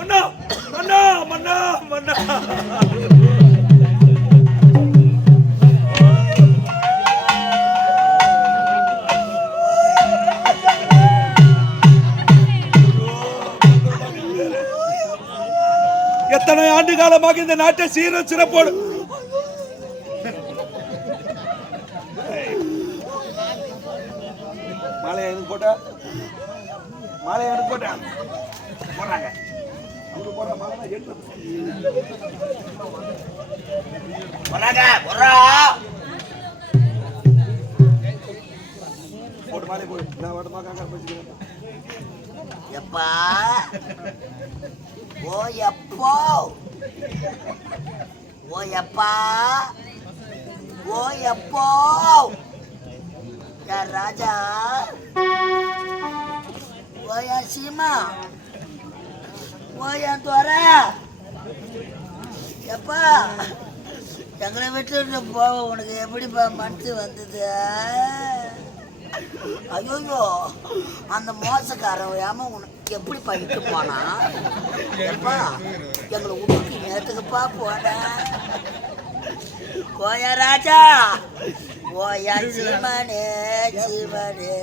மன்னா மன்னா மன்னா மன்னா. எத்தனை ஆண்டு காலமாக இந்த நாட்டை சீர சிறப்போடு? மாலையா எனக்கு போட்டா மாலையா எனக்கு போட்டா. போடுறாங்க. எப்பா ஓ எப்போ? ஓ எப்பா ஓ எப்போ ராஜா? ஓ சீமா. ஓ என் எப்பா எங்களை விட்டு போக உனக்கு எப்படிப்பா மனசு வந்தது? ஐயோ அந்த மோசக்காரன் ஏமா உனக்கு எப்படி பண்ணிட்டு போனா எப்பா எங்களை உனக்கு நேற்றுக்குப்பா போன. கோயா ராஜா கோயா ஜீவனே சீமனே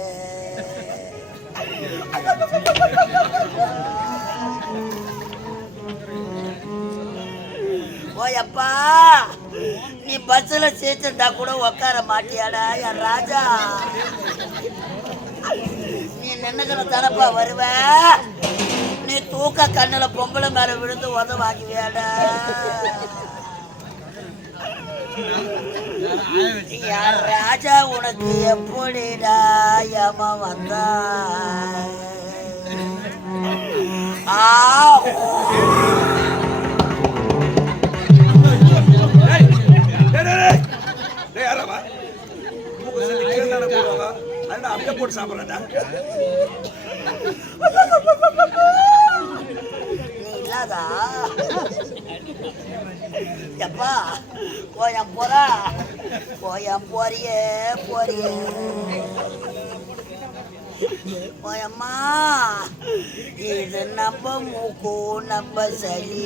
ஓயப்பா நீ பஸ்ஸில் சேர்த்துட்டா கூட உக்கார மாட்டியாடா என் ராஜா. நீ நின்னுக்கிற தரப்பா வருவ. நீ தூக்க கண்ணில் பொம்பளை மேலே விழுந்து உத வாங்குவியாடா என் ராஜா உனக்கு எப்படிடா யம வந்தா ஆ டேய் டேய் டேய் டேய் யாரவா மூக்கு சரி கீழே தானே போடுவாங்க அதனால இல்லாதா எப்பா போயாம் போறா போயாம் போறியே போறியே போயம்மா இது நம்ம மூக்கு நம்ம சளி.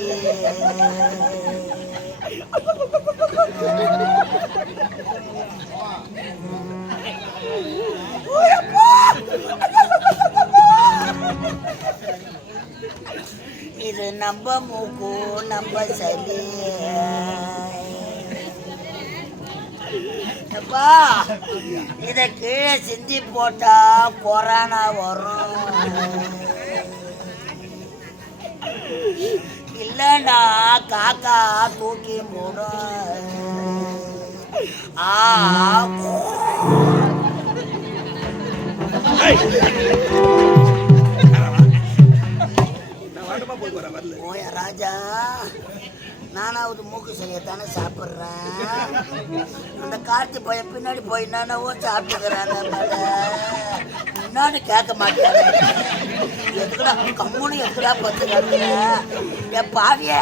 இது நம்ம மூக்கு நம்ம சளி. அப்பா இத கீழே சிந்தி போட்டா கொரோனா வரும். இல்லைன்னா காக்கா தூக்கி மூடும் ஆ. நானாவது மூக்கு சரியாத்தானே சாப்பிட்றேன்? அந்த கார்த்தி போய் பின்னாடி போய் நானவோ சாப்பிட்டுக்கிறான் முன்னாடி கேட்க மாட்டேன். எதுக்குடா கம்முன்னு எதுக்குடா பார்த்துக்கிறாங்க என் பாவிய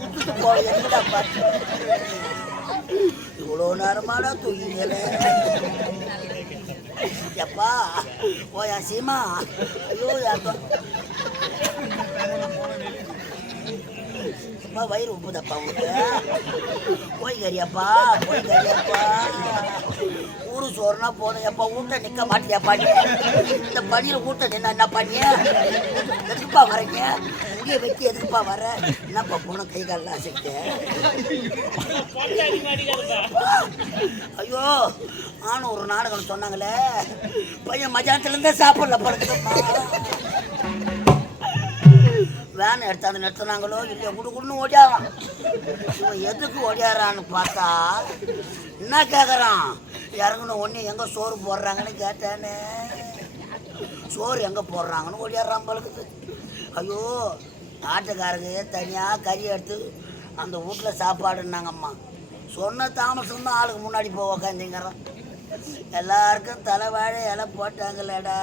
விட்டுட்டு போக எதுக்குடா பார்த்து இவ்வளோ நேரமாடா தூங்கிங்கல எப்பா ஓயா சீமா. ஐயோ யாத்தோ அப்பா வயிறு உப்புதப்பா உங்களுக்கு போய் கறியாப்பா போய் கறியாப்பா ஊரு சோறுனா போதும் எப்பா ஊட்ட நிற்க மாட்டியாப்பா நீ? இந்த பணியில் ஊட்ட நின்னா என்ன பண்ணிய எதுக்குப்பா வரீங்க முடிய வச்சு எதுக்குப்பா வர என்னப்பா போன கை காலில் அசைக்க ஐயோ ஆனும் ஒரு நாடகம் சொன்னாங்களே. பையன் மத்தியானத்துலேருந்தே சாப்பிடல படுத்துக்கம்மா வேன் எடுத்தாந்து நிறுத்தினாங்களோ இல்லையோ குடு குடுன்னு ஓடியாரான் இவன் எதுக்கு ஓடியாரான்னு பார்த்தா என்ன கேட்குறான் இறங்கணும் ஒன்று எங்கே சோறு போடுறாங்கன்னு கேட்டானே. சோறு எங்கே போடுறாங்கன்னு ஓடியாடுறான் பழுக்குது ஐயோ ஆட்டுக்காரங்க தனியாக கறி எடுத்து அந்த வீட்டில் சாப்பாடுன்னாங்கம்மா. சொன்ன தாமசம் தான் ஆளுக்கு முன்னாடி போய் உக்காந்திங்கிறான். எல்லாருக்கும் தலைவாழை இலை போட்டாங்களேடா.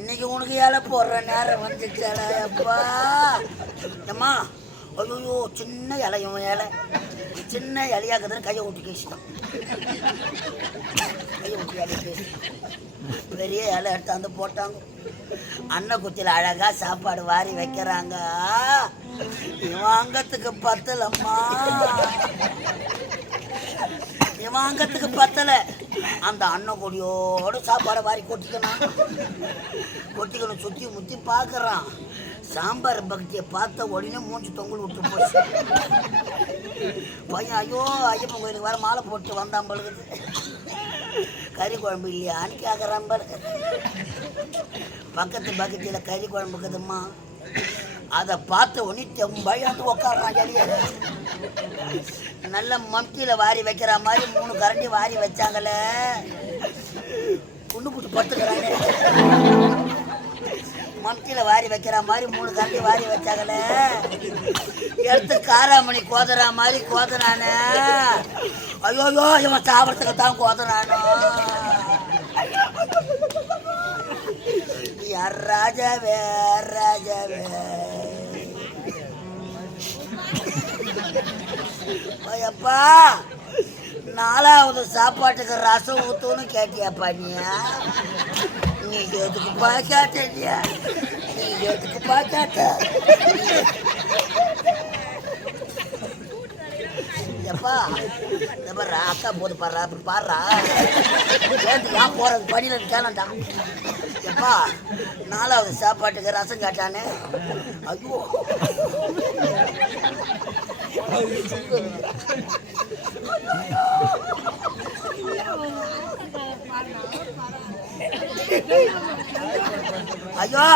இன்னைக்கு உனக்கு ஏழை போடுற நேரம் வந்துச்சாடா அப்பா. அம்மா ஐயோ சின்ன இலை இவன் இலை. சின்ன இலையாக்குதுன்னு கையை விட்டு கேசிட்டான் கையை விட்டு இலையை கேசி பெரிய இலை எடுத்தாந்து போட்டாங்க. அன்ன குத்தியில் அழகா சாப்பாடு வாரி வைக்கிறாங்க. இவாங்கத்துக்கு பத்தலம்மா. இவாங்கத்துக்கு பத்தல. அந்த அண்ணன் கொடியோட சாப்பாடை வாரி கொட்டிக்கணும். கொட்டிக்கணும் சுத்தி முத்தி பார்க்குறான் சாம்பார் பக்தியை பார்த்த உடனே மூஞ்சி தொங்கல் விட்டு போச்சு. பையன் ஐயோ ஐயப்பன் கோயிலுக்கு வர மாலை போட்டு வந்தான் பழுகுது கறி குழம்பு இல்லையான்னு கேட்குறான் பாருங்க பக்கத்து பக்கத்தில் கறி குழம்பு இருக்குதும்மா. அதை பார்த்த உடனே தெம்பாய் வந்து உட்காடுறான் நல்ல மம்கியில் வாரி வைக்கிற மாதிரி மூணு கரண்டி வாரி வச்சாங்களே. குண்டு புட்டு படுத்துக்கிறாங்க மம்கியில் வாரி வைக்கிற மாதிரி மூணு கரண்டி வாரி வச்சாங்களே. எடுத்து காராமணி கோதறா மாதிரி கோதறானே ஐயோயோ இவன் சாப்பிட்றதுக்கு தான் கோதுறானோ யார் ராஜாவே ராஜாவே? ஐயப்பா நாலாவது சாப்பாட்டுக்கு ரசம் ஊத்துன்னு கேட்டியாப்பா நீ? நீ எதுக்குப்பா கேட்டியா நீ எதுக்குப்பா கேட்ட எப்பா இந்த பாரு அக்கா போது பாடுறா அப்படி பாடுறா? ஏன் ஏன் போறது படியில் கேளண்டா எப்பா நாலாவது சாப்பாட்டுக்கு ரசம் கேட்டானே? ஐயோ. ஐயோ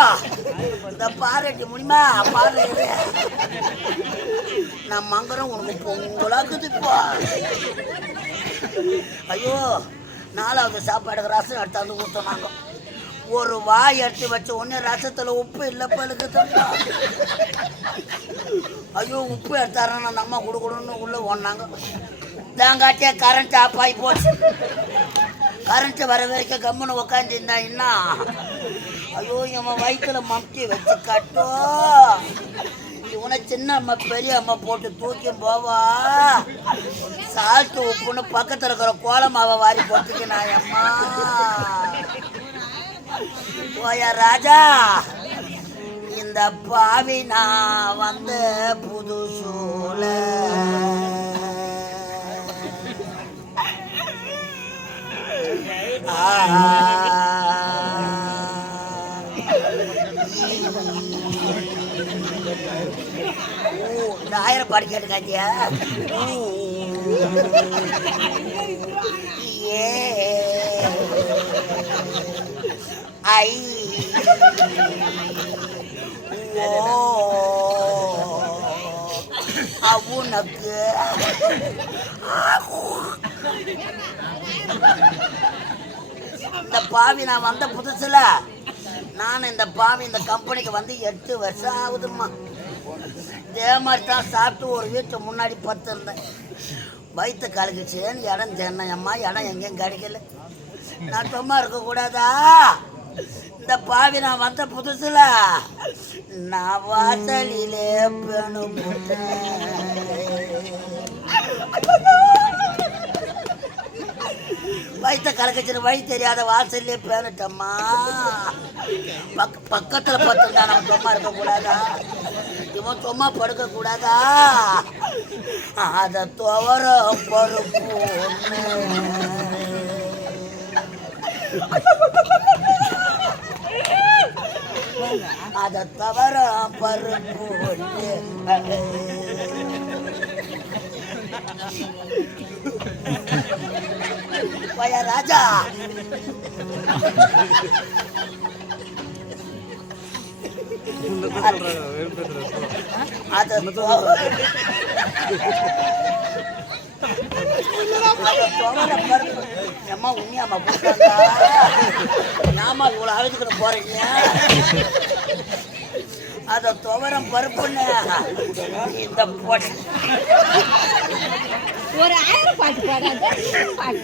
இந்த பாரட்டி முடியுமா? பாரு. நான் மங்கரம் உனக்கு பொங்கலாக்குதுப்பா ஐயோ நாலாவது சாப்பாடுக்கு ரசம் எடுத்தாந்து ஊற்றினாங்க ஒரு வாய் எடுத்து வச்ச உடனே ரசத்தில் உப்பு இல்லை இருக்குது ஐயோ உப்பு எடுத்தாரன்னு அந்த அம்மா கொடுக்கணும்னு உள்ளே ஓடினாங்க. தேங்காட்டியே கரண்ட் ஆஃப் ஆகி போச்சு. கரண்ட் வர வரைக்கும் கம்முன்னு உக்காந்துருந்தா என்ன? ஐயோ இவன் வயிற்றுல மம்டி வச்சு கட்டோ. இவனை சின்ன அம்மா பெரிய அம்மா போட்டு தூக்கி போவா. சால்ட்டு உப்புன்னு பக்கத்தில் இருக்கிற கோலமாவை வாரி போட்டுக்கு நான் அம்மா ஓயா ராஜா. பாவி நான் வந்த புது சூழ. இந்த ஆயிரம் பாடி கேட்டுக்காட்டியா? ஏ. ஐ. ஓ இந்த பாவி நான் வந்த புதுசுல நான் இந்த பாவி இந்த கம்பெனிக்கு வந்து எட்டு வருஷம் ஆகுதும்மா. இதே மாதிரி தான் சாப்பிட்டு ஒரு வீட்டு முன்னாடி பத்து இருந்தேன் வயிற்று கலக்குச்சேன்னு இடம் சென்னையம்மா இடம் எங்கேயும் கிடைக்கல. நான் சும்மா இருக்கக்கூடாதா? இந்த பாவி நான் வந்த புதுசுல. நான் வாசலிலே பெணு வயிற்ற கலக்கச்சிரு வழி தெரியாத வாசல்லே பேனுட்டம்மா பக்க பக்கத்தில் பார்த்துருந்தா நம்ம சும்மா இருக்கக்கூடாதா? இவன் சும்மா படுக்கக்கூடாதா? அதை துவர பருப்பு அத தவற பருப்பு. போயா ராஜா. அத துவர அம்மா ஏமா இவ்வளோ அழுதுக்கிட்டு போறீங்க? அத துவரம் பருப்புன்னு. இந்த போட்டு ஒரு ஆயிரம் பாட்டு பாடாத பாட்டு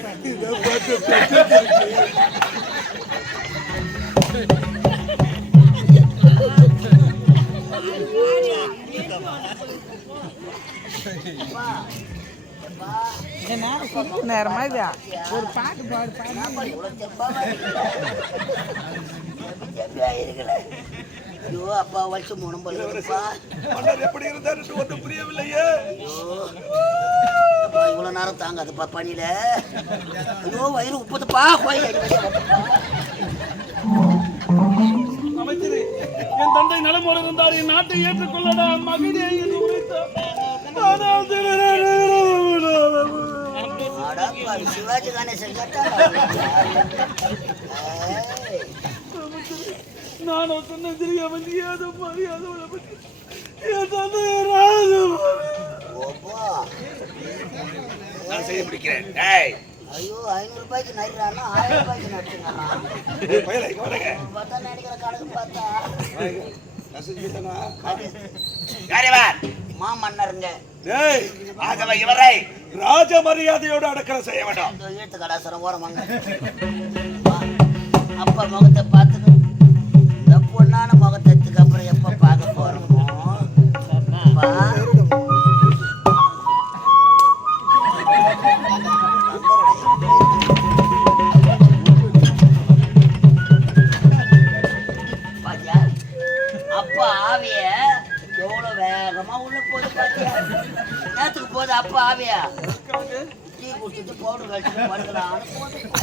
நேரம் இது? ஒரு பாட்டு பாடு பாடு. இருக்கல? ஐயோ அப்பா வச்சு முனம்பல்ப்பா மன்னர் எப்படி இருந்தார்? ஒன்றும் புரியவில்லையே. ஐயோ அப்பா இவ்வளவு நேரம் தாங்காதுப்பா பனியில ஐயோ வயிறு உப்புதுப்பா. அமைச்சரே என் தந்தை நலமோடு இருந்தார். என் நாட்டை ஏற்றுக்கொள்ளடா மகனே என்று சிவாஜி கணேசன் நான் மரியாதை மரியாதை உலகத்தில் என் தந்தை ராஜ ஓப்பா. நான் செய்ய முடிக்கிறேன். டேய் ஐயோ ஐநூறு ரூபாய்க்கு நடுறானா ஆயிரம் ரூபாய்க்கு வாடங்க. பார்த்தா நினைக்கிற கணக்கு பார்த்தா? யாரிவர் மாமன்னருங்க. டேய் ஆகவே இவரை ராஜ மரியாதையோடு அடக்கலம் செய்ய வேண்டும். இந்த ஈழ்த்து கடாசரம் ஓரமாங்க. அப்பா முகத்தை போட்டு.